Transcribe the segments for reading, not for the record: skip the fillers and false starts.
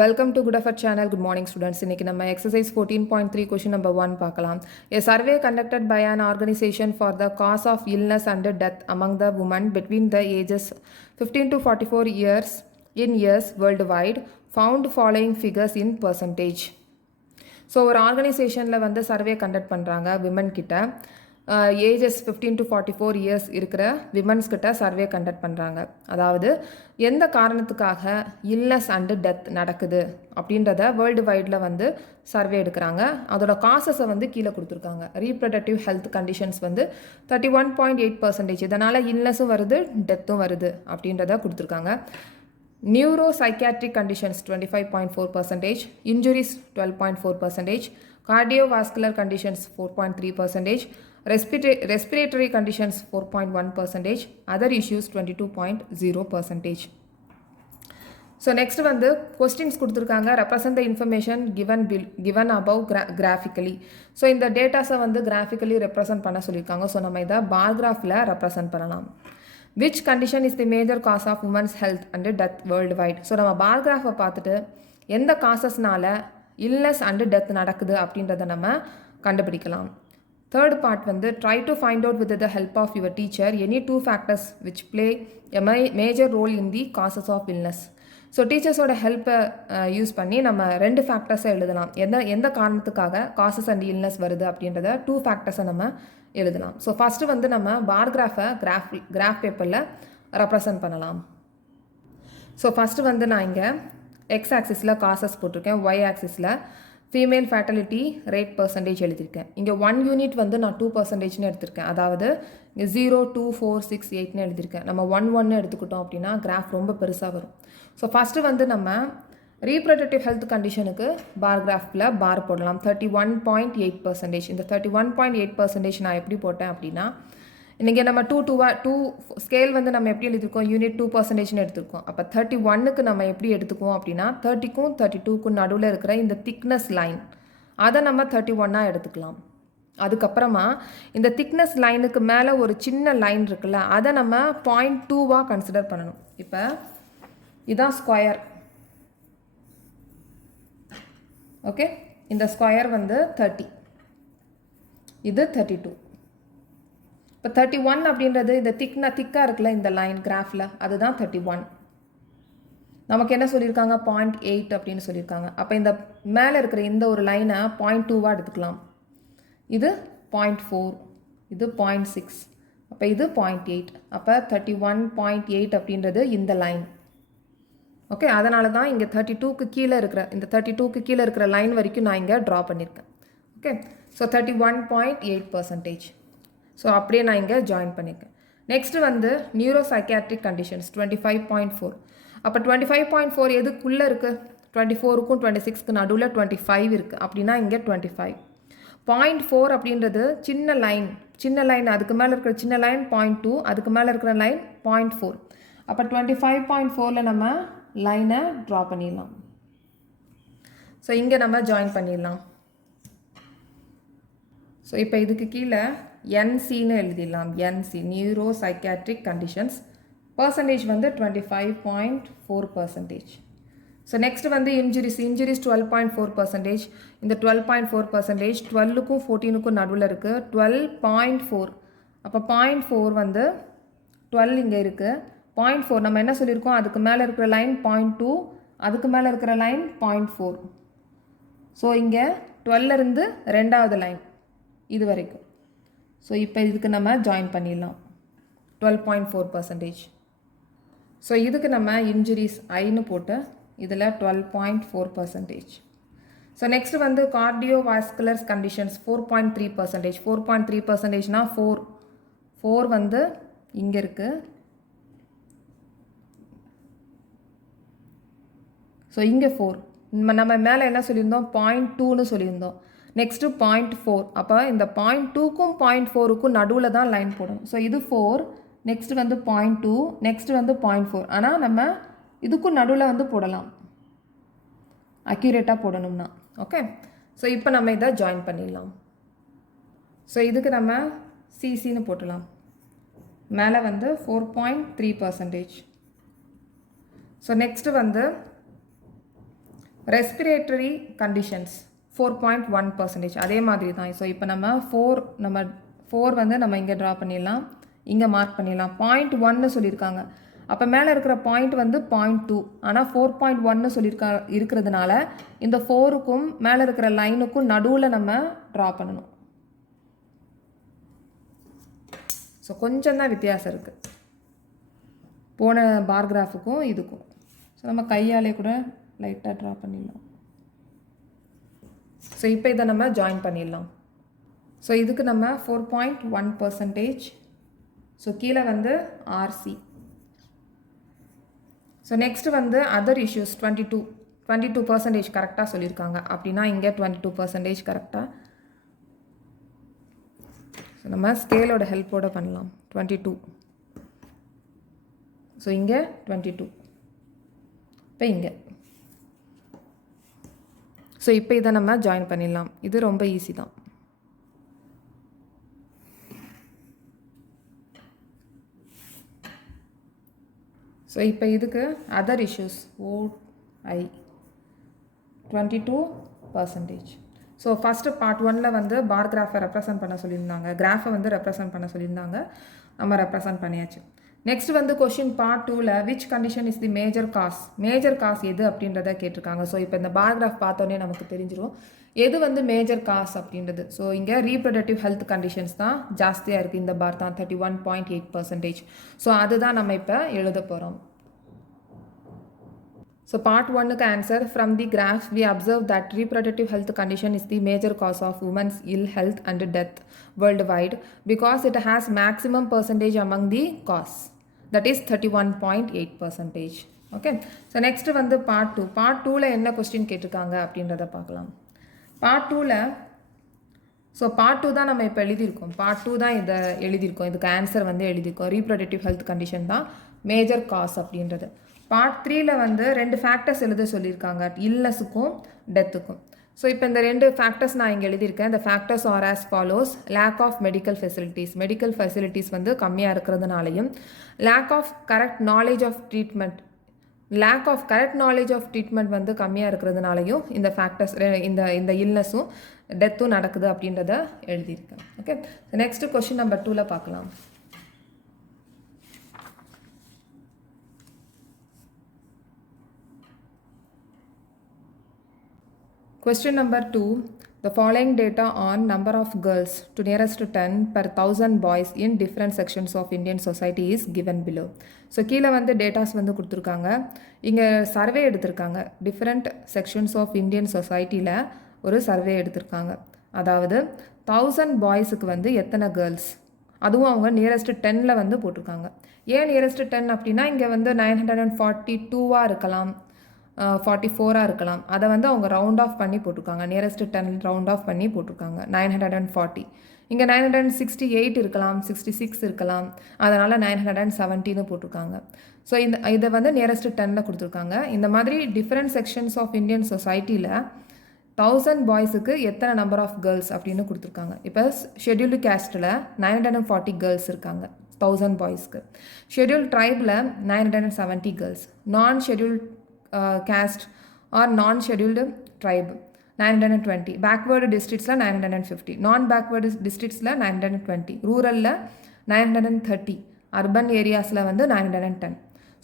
Welcome to Good Effort channel. Good morning students. இன்னைக்கு நம்ம exercise 14.3 question number 1 பார்க்கலாம். A survey conducted by an organization for the cause of illness and death among the women between the ages 15 to 44 years in years worldwide found following figures in percentage. So ஒரு ஆர்கனைசேஷனில் வந்து survey conduct பண்ணுறாங்க women கிட்ட ages 15 to 44 years இருக்கிற women's கிட்ட survey conduct பண்ணுறாங்க. அதாவது எந்த காரணத்துக்காக இல்னஸ் அண்டு டெத் நடக்குது அப்படின்றத வேர்ல்டு வைடில் வந்து சர்வே எடுக்கிறாங்க. அதோட காசஸை வந்து கீழே கொடுத்துருக்காங்க. ரீப்ரொடக்டிவ் ஹெல்த் கண்டிஷன்ஸ் வந்து 31.8%. இதனால் இல்னஸும் வருது டெத்தும் வருது அப்படின்றத கொடுத்துருக்காங்க. Neuropsychiatric conditions 25.4%, injuries 12.4%, cardiovascular conditions 4.3%, respiratory conditions 4.1%, other issues 22.0%. So next வந்து questions கொடுத்துருக்காங்க. represent the information given above graphically. So இந்த டேட்டாஸை வந்து கிராஃபிக்கலி ரெப்ரசன்ட் பண்ண சொல்லியிருக்காங்க. ஸோ நம்ம இதை பார் கிராஃபில் ரெப்ரசன்ட் பண்ணலாம். Which condition is the major cause of women's health and death worldwide? So நம்ம பார் கிராஃபை பார்த்துட்டு எந்த காசஸ்னால இல்னஸ் அண்டு டெத் நடக்குது அப்படின்றத நம்ம கண்டுபிடிக்கலாம். தேர்ட் பார்ட் வந்து try to find out with the help of your teacher any 2 factors which play a major role in the causes of illness. So டீச்சர்ஸோட ஹெல்ப்பை யூஸ் பண்ணி நம்ம 2 ஃபேக்டர்ஸை எழுதலாம். எந்த காரணத்துக்காக காசஸ் அண்ட் இல்னஸ் வருது அப்படின்றத 2 ஃபேக்டர்ஸை நம்ம எழுதலாம். ஸோ ஃபஸ்ட்டு வந்து நம்ம பார் கிராஃபை கிராஃப் பேப்பரில் ரெப்ரசன்ட் பண்ணலாம். ஸோ ஃபஸ்ட்டு வந்து நான் இங்கே எக்ஸ் ஆக்சிஸில் காசஸ் போட்டிருக்கேன், ஒய் ஆக்சிஸில் ஃபீமேல் ஃபேட்டலிட்டி ரேட் பர்சன்டேஜ் எழுதியிருக்கேன். இங்கே 1 யூனிட் வந்து நான் 2%ன்னு எடுத்திருக்கேன். அதாவது இங்கே 0, 2, 4, 6, 8ன்னு எழுதியிருக்கேன். நம்ம 1 எடுத்துக்கிட்டோம் அப்படின்னா கிராஃப் ரொம்ப பெருசாக வரும். ஸோ ஃபஸ்ட்டு வந்து நம்ம ரீப்ரொடக்டிவ் ஹெல்த் கண்டிஷனுக்கு பார் கிராஃபில் பார் போடலாம். 31.8%. இந்த 31.8% நான் எப்படி போட்டேன் அப்படின்னா இன்றைக்கி நம்ம 2 ஸ்கேல் வந்து நம்ம எப்படி எழுதிருக்கோம், யூனிட் 2%ன்னு எடுத்துருக்கோம். அப்போ 31க்கு நம்ம எப்படி எடுத்துக்குவோம் அப்படின்னா 30க்கும் 32க்கும் நடுவில் இருக்கிற இந்த திக்னஸ் லைன் அதை நம்ம 31 எடுத்துக்கலாம். அதுக்கப்புறமா இந்த திக்னஸ் லைனுக்கு மேலே ஒரு சின்ன லைன் இருக்குல்ல, அதை நம்ம 0.2 கன்சிடர் பண்ணணும். இப்போ இதான் ஸ்கொயர். ஓகே, இந்த ஸ்கொயர் வந்து 30, இது 32. இப்போ 31 அப்படின்றது இந்த திக்காக இருக்குல்ல இந்த லைன் கிராஃபில், அதுதான் 31. நமக்கு என்ன சொல்லியிருக்காங்க, 0.8 அப்படின்னு சொல்லியிருக்காங்க. அப்போ இந்த மேலே இருக்கிற இந்த ஒரு லைனை 0.2 எடுத்துக்கலாம். இது 0.4, இது 0.6, அப்போ இது 0.8. அப்போ 31.8 அப்படின்றது இந்த லைன். ஓகே, அதனால தான் இங்கே 32க்கு கீழே இருக்கிற இந்த 32க்கு கீழே இருக்கிற லைன் வரைக்கும் நான் இங்கே ட்ரா பண்ணியிருக்கேன். Okay, so 31.8%. ஸோ அப்படியே நான் இங்கே ஜாயின் பண்ணியிருக்கேன். நெக்ஸ்ட்டு வந்து நியூரோசைக்கியாட்ரிக் கண்டிஷன்ஸ் 25.4. அப்போ 25.4 எதுக்குள்ளே இருக்குது, 24க்கும் 26க்கு நடுவில் 25 இருக்குது. அப்படின்னா இங்கே 25. 0.4 அப்படின்றது சின்ன லைன் அதுக்கு மேலே இருக்கிற சின்ன லைன் 0.2, அதுக்கு மேலே இருக்கிற லைன் 0.4. அப்போ 25.4ல் நம்ம லைனை ட்ரா பண்ணிடலாம். ஸோ இங்கே நம்ம ஜாயின் பண்ணிடலாம். ஸோ இப்போ இதுக்கு கீழே என்சின்னு எழுதிடலாம். NC neuro psychiatric conditions percentage வந்து 25.4%. ஸோ நெக்ஸ்ட் வந்து இன்ஜுரிஸ் 12.4%. இந்த 12.4% 12க்கும் 14க்கும் நடுவில் இருக்குது. 12.4, அப்போ 0.4 வந்து 12 இங்கே இருக்குது. 0.4 நம்ம என்ன சொல்லியிருக்கோம், அதுக்கு மேலே இருக்கிற லைன் 0.2, அதுக்கு மேலே இருக்கிற லைன் 0.4. ஸோ இங்கே 12லேருந்து 2வது லைன் இது வரைக்கும். ஸோ இப்போ இதுக்கு நம்ம ஜாயின் பண்ணிடலாம் 12.4%. ஸோ இதுக்கு நம்ம இன்ஜுரிஸ் ஐன்னு போட்டு இதில் 12.4%. ஸோ நெக்ஸ்ட் வந்து கார்டியோவாஸ்குலர் கண்டிஷன்ஸ் 4.3%. 4.3%னா 4 வந்து இங்கே இருக்குது. ஸோ இங்கே 4 நம்ம மேலே என்ன சொல்லியிருந்தோம், 0.2ன்னு சொல்லியிருந்தோம். நெக்ஸ்ட்டு 0.4. அப்போ இந்த 0.2க்கும் 0.4க்கும் நடுவில் தான் லைன் போடணும். ஸோ இது 4, நெக்ஸ்ட்டு வந்து 0.2, நெக்ஸ்ட்டு வந்து 0.4. ஆனால் நம்ம இதுக்கும் நடுவில் வந்து போடலாம் அக்யூரேட்டாக போடணும்னா. ஓகே, ஸோ இப்போ நம்ம இதை ஜாயின் பண்ணிடலாம். ஸோ இதுக்கு நம்ம சிசின்னு போட்டலாம். மேலே வந்து 4.3%. ஸோ நெக்ஸ்ட்டு வந்து ரெஸ்பிரேட்டரி கண்டிஷன்ஸ் 4.1%. அதே மாதிரி தான். ஸோ இப்போ நம்ம ஃபோர் வந்து நம்ம இங்கே ட்ரா பண்ணிடலாம், இங்கே மார்க் பண்ணிடலாம். 0.1 சொல்லியிருக்காங்க, அப்போ மேலே இருக்கிற பாயிண்ட் வந்து 0.2, ஆனால் 4.1 இருக்கிறதுனால இந்த 4க்கும் மேலே இருக்கிற லைனுக்கும் நடுவில் நம்ம ட்ரா பண்ணணும். ஸோ கொஞ்சம் தான் வித்தியாசம் இருக்குது போன பார் கிராஃபுக்கும் இதுக்கும். ஸோ நம்ம கையாலே கூட லைட்டாக ட்ரா பண்ணிடலாம். ஸோ இப்போ இதை நம்ம ஜாயின் பண்ணிடலாம். ஸோ இதுக்கு நம்ம 4.1%. ஸோ கீழே வந்து ஆர்சி. ஸோ நெக்ஸ்ட் வந்து அதர் இஷ்யூஸ் 22% கரெக்டாக சொல்லியிருக்காங்க. அப்படின்னா இங்கே 22% கரெக்டாக. ஸோ நம்ம ஸ்கேலோட ஹெல்ப்போடு பண்ணலாம். 22. ஸோ இங்கே 22. இப்போ இங்கே. ஸோ இப்போ இதை நம்ம ஜாயின் பண்ணிடலாம். இது ரொம்ப ஈஸி தான். ஸோ இப்போ இதுக்கு other issues OI 22%. So first part 1ல் வந்து பார் கிராஃபை ரெப்ரசன்ட் பண்ண சொல்லியிருந்தாங்க, கிராஃபை வந்து ரெப்ரசன்ட் பண்ண சொல்லியிருந்தாங்க, நம்ம ரெப்ரசன்ட் பண்ணியாச்சு. நெக்ஸ்ட் வந்து கொஷின் பார்ட் 2ல் which condition is the major cos எது அப்படின்றத கேட்டிருக்காங்க. ஸோ இப்போ இந்த பார் கிராஃப் பார்த்தோன்னே நமக்கு தெரிஞ்சிடும் எது வந்து மேஜர் காஸ் அப்படின்றது. ஸோ இங்கே ரீப்ரொடக்டிவ் ஹெல்த் கண்டிஷன்ஸ் தான் ஜாஸ்தியாக இருக்குது, இந்த பார் தான் 31.8%. ஸோ அதுதான் நம்ம இப்போ எழுத போகிறோம். So part 1க்கு answer, from the graph we observe that reproductive health condition is the major cause of women's ill health and death worldwide because it has maximum percentage among the cause, that is 31.8%. Okay, so next வந்து part 2. part 2ல என்ன question கேட்டிருக்காங்க அப்படின்றத பார்க்கலாம். part 2ல so part 2 தான் நம்ம இப்போ எழுதியிருக்கோம். Part 2 தான் இதை எழுதியிருக்கோம், இதுக்கு ஆன்சர் வந்து எழுதியிருக்கோம். ரீப்ரொடக்டிவ் ஹெல்த் கண்டிஷன் தான் மேஜர் காஸ் அப்படின்றது. பார்ட் 3ல வந்து 2 ஃபேக்டர்ஸ் எழுத சொல்லியிருக்காங்க, இல்னஸுக்கும் டெத்துக்கும். ஸோ இப்போ இந்த 2 ஃபேக்டர்ஸ் நான் இங்கே எழுதியிருக்கேன். இந்த factors are as follows: lack of medical facilities வந்து கம்மியாக இருக்கிறதுனாலையும், lack of correct knowledge of treatment வந்து கம்மியாக இருக்கிறதுனாலையும் இந்த ஃபேக்டர்ஸ் இந்த இல்னஸும் டெத்தும் நடக்குது அப்படின்றத எழுதியிருக்கேன். ஓகே, நெக்ஸ்ட் கொஸ்டின் நம்பர் 2ல பார்க்கலாம். Question number 2. The following data on number of girls to nearest 10 per 1000 boys in different sections of Indian society is given below. So கீழே வந்து டேட்டாஸ் வந்து கொடுத்துருக்காங்க. இங்கே சர்வே எடுத்திருக்காங்க, டிஃப்ரெண்ட் செக்ஷன்ஸ் ஆஃப் இந்தியன் சொசைட்டியில் ஒரு survey எடுத்திருக்காங்க. அதாவது 1000 பாய்ஸுக்கு வந்து எத்தனை கேர்ள்ஸ், அதுவும் அவங்க நியரஸ்ட் 10ல் வந்து போட்டிருக்காங்க. ஏன் நியரஸ்ட் 10 அப்படின்னா இங்கே வந்து 942 இருக்கலாம், 44 இருக்கலாம். அதை வந்து அவங்க ரவுண்ட் ஆஃப் பண்ணி போட்டிருக்காங்க, நியரஸ்ட் 10 ரவுண்ட் ஆஃப் பண்ணி போட்டிருக்காங்க 940. இங்கே 968 இருக்கலாம், 66 இருக்கலாம், அதனால் 970ன்னு போட்டிருக்காங்க. ஸோ இதை வந்து நியரஸ்ட் 10ல் கொடுத்துருக்காங்க. இந்த மாதிரி டிஃப்ரெண்ட் செக்ஷன்ஸ் ஆஃப் இந்தியன் சொசைட்டியில் 1000 பாய்ஸுக்கு எத்தனை நம்பர் ஆஃப் கேர்ள்ஸ் அப்படின்னு கொடுத்துருக்காங்க. இப்போ ஷெட்யூல்டு கேஸ்ட்டில் 940 கேர்ள்ஸ் இருக்காங்க 1000 பாய்ஸ்க்கு. ஷெட்யூல்டு ட்ரைபில் 970 கேர்ள்ஸ். நான் scheduled caste or non-scheduled tribe 920, backward districts 950, non-backward districts 920, rural 930, urban areas வந்து 910.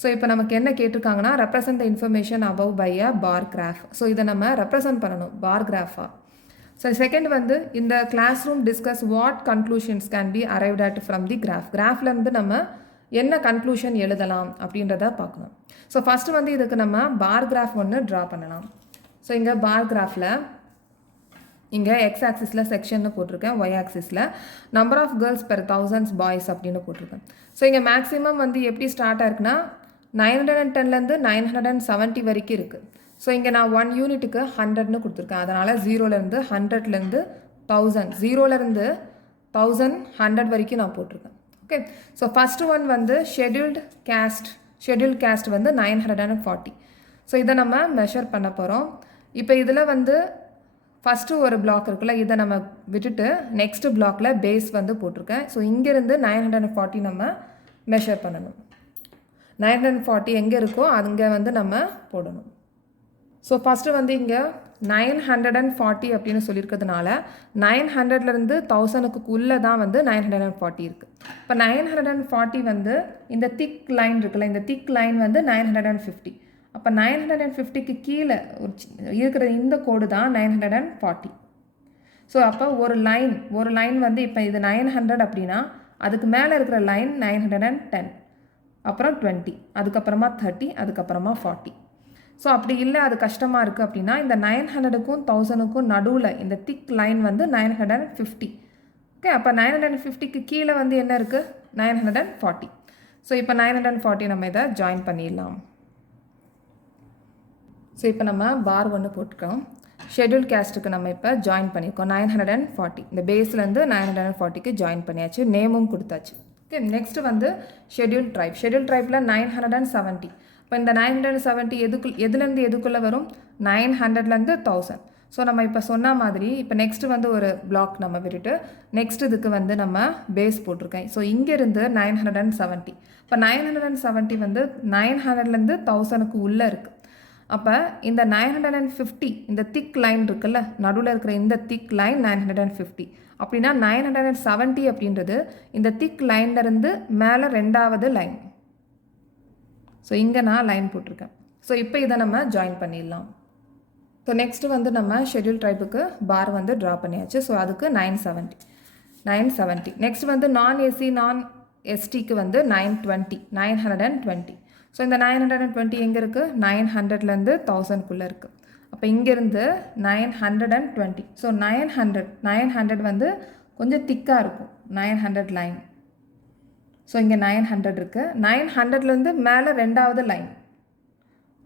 ஸோ இப்போ நமக்கு என்ன கேட்டிருக்காங்கன்னா represent the information above by a bar graph. So இதை நம்ம ரெப்ரசன்ட் பண்ணணும் பார் கிராஃபாக. ஸோ செகண்ட் வந்து இந்த class room discuss what conclusions can be arrived at from the கிராஃப்லேருந்து நம்ம என்ன கன்க்ளூஷன் எழுதலாம் அப்படின்றத பார்க்கணும். ஸோ ஃபஸ்ட்டு வந்து இதுக்கு நம்ம பார் கிராஃப் ஒன்று ட்ரா பண்ணலாம். ஸோ இங்கே பார் கிராஃபில் இங்கே எக்ஸ் ஆக்சிஸில் செக்ஷன்னு போட்டிருக்கேன், ஒய் ஆக்சிஸில் number of girls per 1000 boys அப்படின்னு போட்டிருக்கேன். ஸோ இங்கே மேக்ஸிமம் வந்து எப்படி ஸ்டார்ட் ஆயிருக்குன்னா 910லேருந்து 970 வரைக்கும் இருக்குது. ஸோ இங்கே நான் 1 யூனிட்டுக்கு 100ன்னு கொடுத்துருக்கேன், அதனால் 0லேருந்து 100லேருந்து 1000, 0லேருந்து 1000 100 வரைக்கும் நான் போட்டிருக்கேன். ஓகே, ஸோ ஃபஸ்ட்டு ஒன் வந்து ஷெட்யூல்டு கேஸ்ட் வந்து 940. ஸோ இதை நம்ம மெஷர் பண்ண போகிறோம். இப்போ இதில் வந்து ஃபஸ்ட்டு ஒரு பிளாக் இருக்குல்ல, இதை நம்ம விட்டுட்டு நெக்ஸ்ட் பிளாக்கில் பேஸ் வந்து போட்டிருக்கேன். ஸோ இங்கேருந்து 940 நம்ம மெஷர் பண்ணணும். 940 எங்கே இருக்கோ அங்கே வந்து நம்ம போடணும். ஸோ ஃபஸ்ட்டு வந்து இங்கே 940 அப்படின்னு சொல்லியிருக்கிறதுனால 900லேருந்து 1000க்குள்ளே தான் வந்து 940 இருக்குது. இப்போ 940 வந்து இந்த திக் லைன் இருக்குல்ல, இந்த திக் லைன் வந்து 950. அப்போ 950க்கு கீழே இருக்கிற இந்த கோடு தான் 940. ஸோ அப்போ ஒரு லைன் வந்து இப்போ இது 900 அப்படின்னா அதுக்கு மேலே இருக்கிற லைன் 910, அப்புறம் 20, அதுக்கப்புறமா 30, அதுக்கப்புறமா 40. ஸோ அப்படி இல்லை அது கஷ்டமாக இருக்குது அப்படின்னா இந்த 900க்கும் 1000க்கும் நடுவில் இந்த திக் லைன் வந்து 950. ஓகே, அப்போ 950க்கு கீழே வந்து என்ன இருக்குது? 940. ஸோ இப்போ 940 நம்ம இதை ஜாயின் பண்ணிடலாம். ஸோ இப்போ நம்ம பார் ஒன்று போட்டுக்கிறோம். ஷெட்யூல் கேஸ்ட்டுக்கு நம்ம இப்போ ஜாயின் பண்ணியிருக்கோம். 940 இந்த பேஸ்லேருந்து 940க்கு ஜாயின் பண்ணியாச்சு, நேமும் கொடுத்தாச்சு. ஓகே, நெக்ஸ்ட்டு வந்து ஷெட்யூல் ட்ரைப்பில் 970. இப்போ இந்த 970 எதுலேருந்து எதுக்குள்ளே வரும்? 900லேருந்து 1000. ஸோ நம்ம இப்போ சொன்ன மாதிரி இப்போ நெக்ஸ்ட்டு வந்து ஒரு பிளாக் நம்ம விட்டுட்டு நெக்ஸ்ட் இதுக்கு வந்து நம்ம பேஸ் போட்டிருக்கேன். ஸோ இங்கேருந்து 970. இப்போ 970 வந்து 900லேருந்து 1000க்கு உள்ளே இருக்குது. அப்போ இந்த 950 இந்த திக் லைன் இருக்குல்ல, நடுவில் இருக்கிற இந்த திக் லைன் 950. அப்படின்னா 970 அப்படின்றது இந்த திக் லைன்லேருந்து மேலே ரெண்டாவது லைன். ஸோ இங்கே நான் லைன் போட்டிருக்கேன். ஸோ இப்போ இதை நம்ம ஜாயின் பண்ணிடலாம். ஸோ நெக்ஸ்ட்டு வந்து நம்ம ஷெட்யூல் ட்ரைப்புக்கு பார் வந்து ட்ரா பண்ணியாச்சு. ஸோ அதுக்கு 970. நெக்ஸ்ட் வந்து நான் ஏசி நான் எஸ்டிக்கு வந்து 920. ஸோ இந்த 920 எங்கே இருக்குது? 900லேருந்து 1000க்குள்ளே இருக்குது. அப்போ இங்கேருந்து 920. ஸோ 900 வந்து கொஞ்சம் திக்காக இருக்கும், 900 லைன். ஸோ இங்கே 900 இருக்குது. 900லேருந்து மேலே ரெண்டாவது லைன்,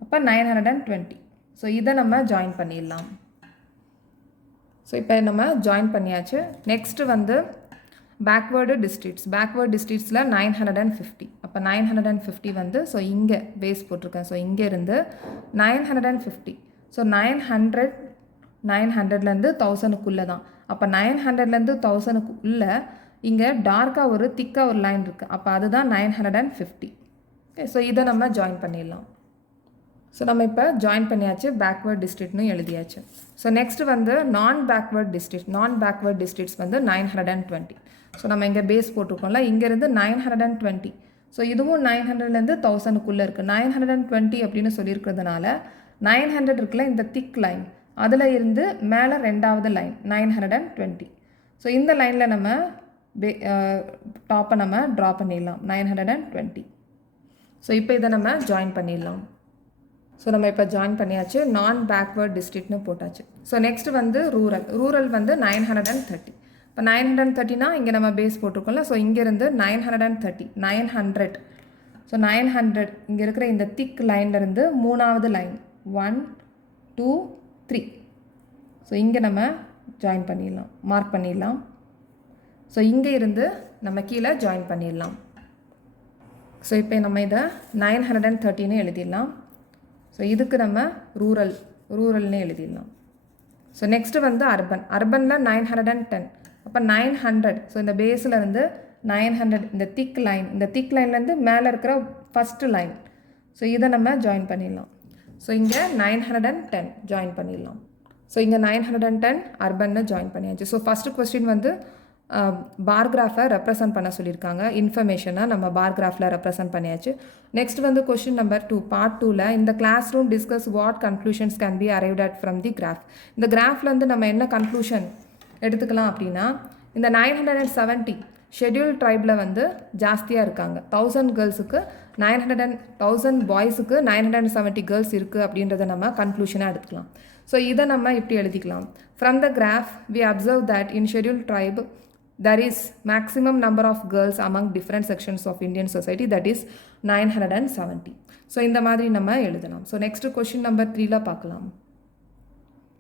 அப்போ 920. ஸோ இதை நம்ம ஜாயின் பண்ணிடலாம். ஸோ இப்போ நம்ம ஜாயின் பண்ணியாச்சு. நெக்ஸ்ட்டு வந்து பேக்வேர்டு டிஸ்ட்ரிக்ட்ஸில் 950. அப்போ 950 வந்து ஸோ இங்கே பேஸ் போட்டிருக்கேன். ஸோ இங்கே இருந்து 950. ஸோ 900லேருந்து 1000க்குள்ளே தான். அப்போ 900லேருந்து 1000க்குள்ளே இங்கே டார்க்காக ஒரு திக்காக ஒரு லைன் இருக்குது. அப்போ அதுதான் 950. ஓகே, ஸோ இதை நம்ம ஜாயின் பண்ணிடலாம். ஸோ நம்ம இப்போ ஜாயின் பண்ணியாச்சு, பேக்வேர்ட் டிஸ்ட்ரிக்ட்னு எழுதியாச்சு. ஸோ நெக்ஸ்ட்டு வந்து நான் பேக்வேர்ட் டிஸ்ட்ரிக்ட்ஸ் வந்து 920. ஸோ நம்ம இங்கே பேஸ் போட்டிருக்கோம்ல, இங்கேருந்து 920. ஸோ இதுவும் 900லேருந்து 1000க்குள்ளே இருக்குது. 920 அப்படின்னு சொல்லியிருக்கிறதுனால 900 இருக்குல்ல, இந்த திக் லைன், அதில் இருந்து மேலே ரெண்டாவது லைன் 920. ஸோ இந்த லைனில் நம்ம டாப்பை நம்ம ட்ரா பண்ணிடலாம், 920. ஸோ இப்போ இதை நம்ம ஜாயின் பண்ணிடலாம். ஸோ நம்ம இப்போ ஜாயின் பண்ணியாச்சு, நான் பேக்வேர்ட் டிஸ்ட்ரிக்ட்னு போட்டாச்சு. ஸோ நெக்ஸ்ட் வந்து ரூரல் வந்து 930. இப்போ 930னா இங்கே நம்ம பேஸ் போட்டிருக்கோம்ல, ஸோ இங்கேருந்து 930, 900. ஸோ 900 இங்கே இருக்கிற இந்த திக் லைன்லேருந்து மூணாவது லைன் 1 2 3. ஸோ இங்கே நம்ம ஜாயின் பண்ணிடலாம், மார்க் பண்ணிடலாம். ஸோ இங்கே இருந்து நம்ம கீழே ஜாயின் பண்ணிடலாம். ஸோ இப்போ நம்ம இதை 930ன்னு எழுதிடலாம். ஸோ இதுக்கு நம்ம ரூரல்னு எழுதிடலாம். ஸோ நெக்ஸ்ட்டு வந்து அர்பனில் 910. அப்போ 900. ஸோ இந்த பேஸில் இருந்து 900 இந்த திக் லைன்லேருந்து மேலே இருக்கிற ஃபஸ்ட்டு லைன். ஸோ இதை நம்ம ஜாயின் பண்ணிடலாம். ஸோ இங்கே 910 ஜாயின் பண்ணிடலாம். ஸோ இங்கே 910 அர்பன்னு ஜாயின் பண்ணியாச்சு. ஸோ ஃபஸ்ட்டு கொஸ்டின் வந்து பார் கிராஃபை ரெப்ரசன்ட் பண்ண சொல்லியிருக்காங்க. இன்ஃபர்மேஷனை நம்ம பார் கிராஃபில் ரெப்ரசன்ட் பண்ணியாச்சு. நெக்ஸ்ட் வந்து கொஸ்டின் நம்பர் 2 பார்ட் 2ல் இந்த class room discuss what conclusions can be arrived at from the graph. இந்த கிராஃப்லேருந்து நம்ம என்ன கன்க்ளூஷன் எடுத்துக்கலாம் அப்படின்னா, இந்த 970 ஷெட்யூல் ட்ரைபில் வந்து ஜாஸ்தியாக இருக்காங்க. 1000 கேர்ள்ஸுக்கு 1000 பாய்ஸுக்கு 970 கேர்ள்ஸ் இருக்குது அப்படின்றத நம்ம கன்க்ளூஷனாக எடுத்துக்கலாம். ஸோ இதை நம்ம இப்படி எழுதிக்கலாம். From the graph we observe that in schedule tribe there is maximum number of girls among different sections of Indian society, that is 970. So இந்த மாதிரி நம்ம எழுதலாம். ஸோ நெக்ஸ்ட் கொஸ்டின் நம்பர் 3ல பார்க்கலாம்.